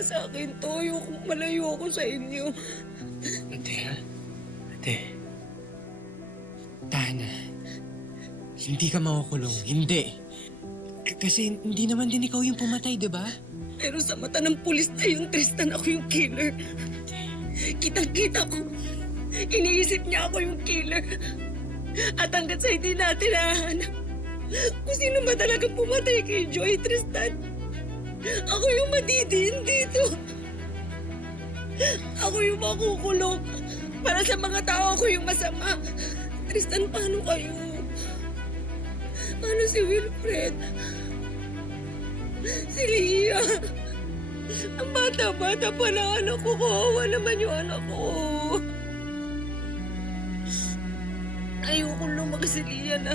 mawala sa akin to. Ayokong malayo ako sa inyo. Ate, ha? Ate. Tana. Hindi ka makukulong. Hindi. Kasi hindi naman din ikaw yung pumatay, di ba? Pero sa mata ng pulis na yung Tristan, ako yung killer. Kitang-kita ko. Iniisip niya ako yung killer. At hanggat sa hindi natin nahanap kung sino ba talaga pumatay kay Joy, Tristan, ako yung madidiin dito. Ako yung makukulong. Para sa mga tao, ako yung masama. Tristan, paano kayo? Paano si Wilfred? Si Leah? Ang bata-bata pa ng anak ko. Kawawa naman yung anak ko. Ayoko lumaki si Leah na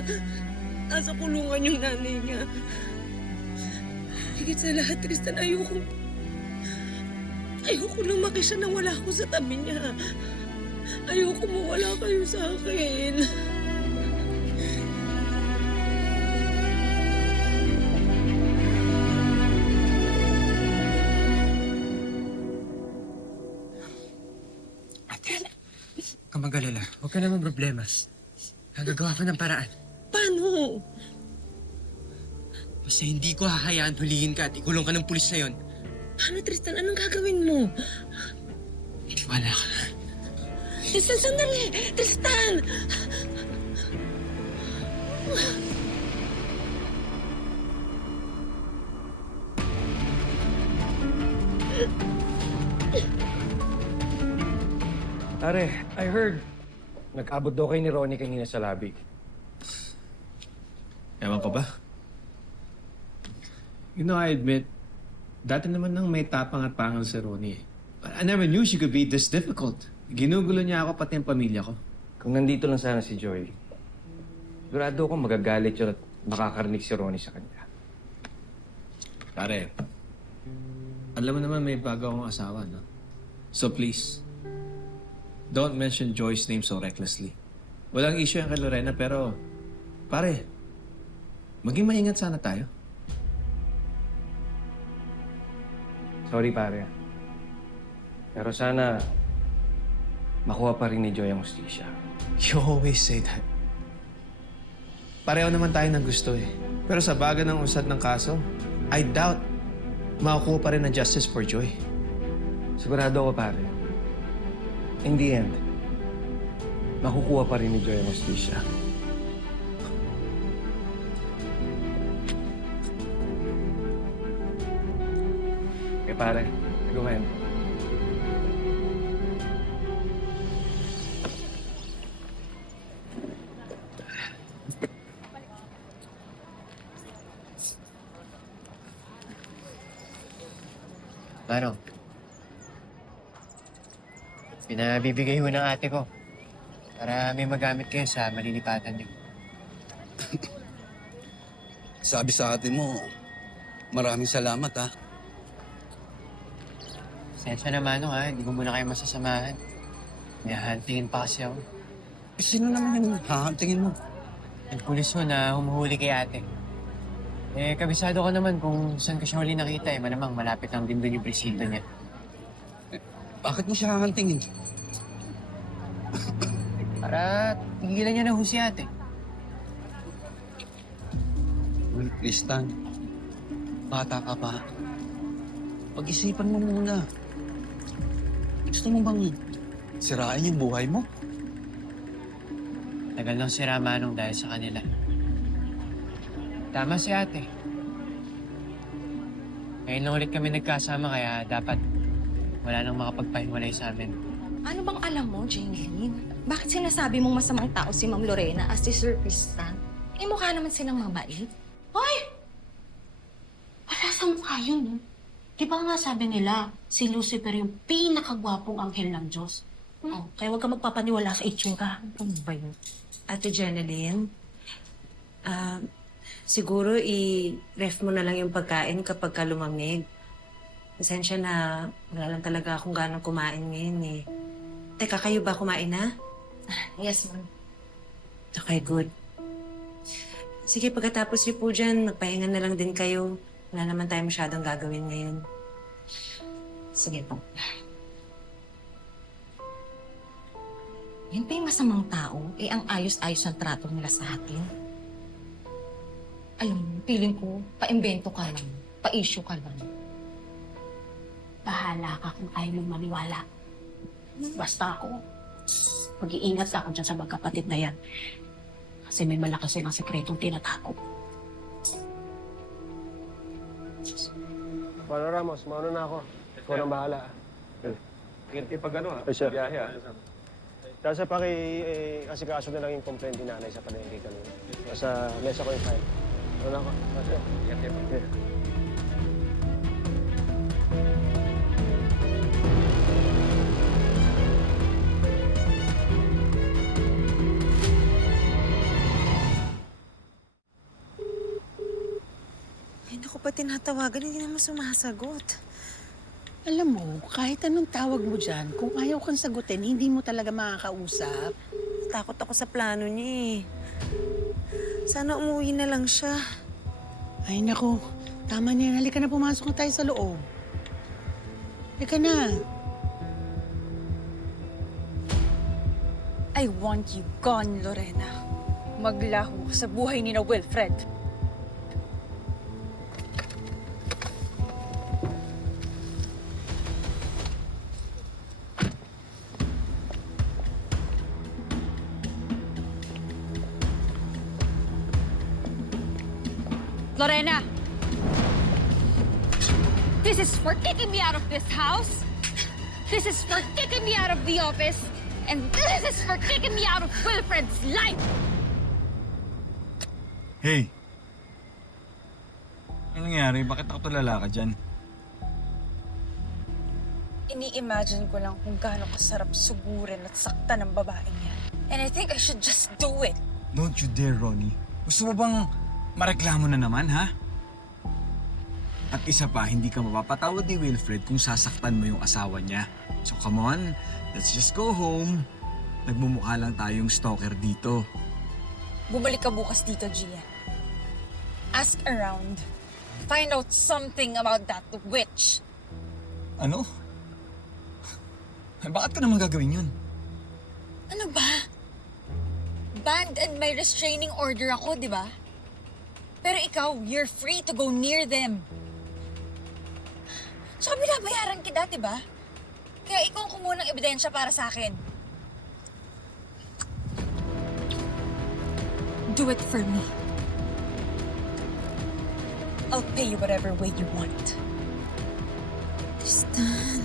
nasa kulungan yung nanay niya. Higit sa lahat, Tristan, ayoko lumaki siya nang wala ako sa tabi niya. Ayoko mawala kayo sa akin. Ate, huwag ka mag-alala. Huwag ka naman problema. Gagawa ko ng paraan. Paano? Basta hindi ko hahayaan hulihin ka at ikulong ka ng pulis na yon. Paano, Tristan? Anong gagawin mo? Tiwala ka. Tristan, sandali! Tristan! Pare, I heard nag-abot daw kayo ni Ronnie kanina sa lobby. Ewan ko ba? You know, I admit, dati naman nang may tapang at pangal si Ronnie. But I never knew she could be this difficult. Ginugulo niya ako pati ang pamilya ko. Kung nandito lang sana si Joy, sigurado ko magagalit yun at makakarinig si Ronnie sa kanya. Pare, alam mo naman may bago akong asawa, no? So please, don't mention Joy's name so recklessly. Walang issue yan kay Lorena, pero pare, maging maingat sana tayo. Sorry, pare. Pero sana makuha pa rin ni Joy ang hustisya. You always say that. Pareho naman tayo ng gusto eh. Pero sa baga ng usad ng kaso, I doubt makukuha pa rin ng justice for Joy. Sigurado ako, pare. In the end, makukuha pa rin ni Joy ang hustisya. Okay, pare. Go ahead. Manong, pinabibigay ho ng ate ko para may magamit kayo sa malilipatan niyo. Sabi sa atin mo, maraming salamat ha. Sensya na, Manong, ha. Hindi ko muna kayo masasamahan. May hahantingin pa kasi ako. Sino naman yung hahantingin mo? Ang pulis ho na humuhuli kay ate. Eh, kabisado ko naman kung saan ko siya huli nakita eh. Malamang malapit lang din doon yung presinto niya. Bakit mo siya hahantingin? Para tigilan niya na ho si ate. Uy, Tristan, bata ka pa. Pag-isipan mo muna. Gusto mo bang sirain yung buhay mo? Tagal lang sira, Manong, dahil sa kanila. Tama si ate. Ngayon lang ulit kami nagkasama kaya dapat wala nang makapagpahiwalay sa amin. Ano bang alam mo, Janine? Bakit sinasabi mong masamang tao si Ma'am Lorena as si Sir Tristan? Eh, mukha naman silang mabait. Hoy! Wala sa mukha yun, no? Di ba nga sabi nila, si Lucifer yung pinakagwapong anghel ng Diyos? Oh, kaya huwag ka magpapaniwala sa itsura. Ano ba yun? Ate Jeneline, siguro i-ref mo na lang yung pagkain kapag ka lumamig. Pasensya na, wala lang talaga akong ganang kumain ngayon eh. Teka, kayo ba kumain na? Yes, ma'am. Okay, good. Sige, pagkatapos niyo po dyan, magpahinga na lang din kayo. Wala naman tayo masyadong gagawin ngayon. Sige po. Yan pa yung masamang tao, eh ang ayos-ayos ang trato nila sa atin. Alam mo, feeling ko, pa-imbento ka lang, pa-issue ka lang. Bahala ka kung ayaw mong maniwala. Basta ako, mag-iingat ako dyan sa magkapatid na yan. Kasi may malakas silang sekretong tinatago. Paano Ramos, mauna na ako. Ikaw nang bahala. Kinti pag ano Ay, sir. biyahe Dahil sa asikaso na lang yung complaint ni nanay sa palengke kanina. Nasa mesa ko yung file. Mauna ako. Okay. Ay, naku pa tinatawagan, hindi naman sumasagot. Alam mo, kahit anong tawag mo dyan, kung ayaw kang sagutin, hindi mo talaga makakausap. Takot ako sa plano niya eh. Sana umuwi na lang siya. Ay nako, tama na yan. Halika na, pumasok na tayo sa loob. Halika na. I want you gone, Lorena. Maglaho ka sa buhay ni na Wilfred. Lorena! This is for kicking me out of this house. This is for kicking me out of the office. And this is for kicking me out of Wilfred's life! Hey! Ano nangyari? Bakit ako tulala ka dyan? Ini-imagine ko lang kung gaano kasarap sugurin at saktan ng babaeng yan. And I think I should just do it. Don't you dare, Ronnie. Gusto mo bang mareklamo na naman, ha? At isa pa, hindi ka mapapatawad ni Wilfred kung sasaktan mo yung asawa niya. So come on, let's just go home. Nagmumukha lang tayong stalker dito. Bumalik ka bukas dito, Gian. Ask around. Find out something about that witch. Ano? Bakit ko naman gagawin yun? Ano ba? Banned and may restraining order ako, di ba? Pero ikaw, you're free to go near them. Tsaka binabayaran kita, di ba? Kaya ikaw ang kumuha ng ebidensya para sa akin. Do it for me. I'll pay you whatever way you want. Tristan.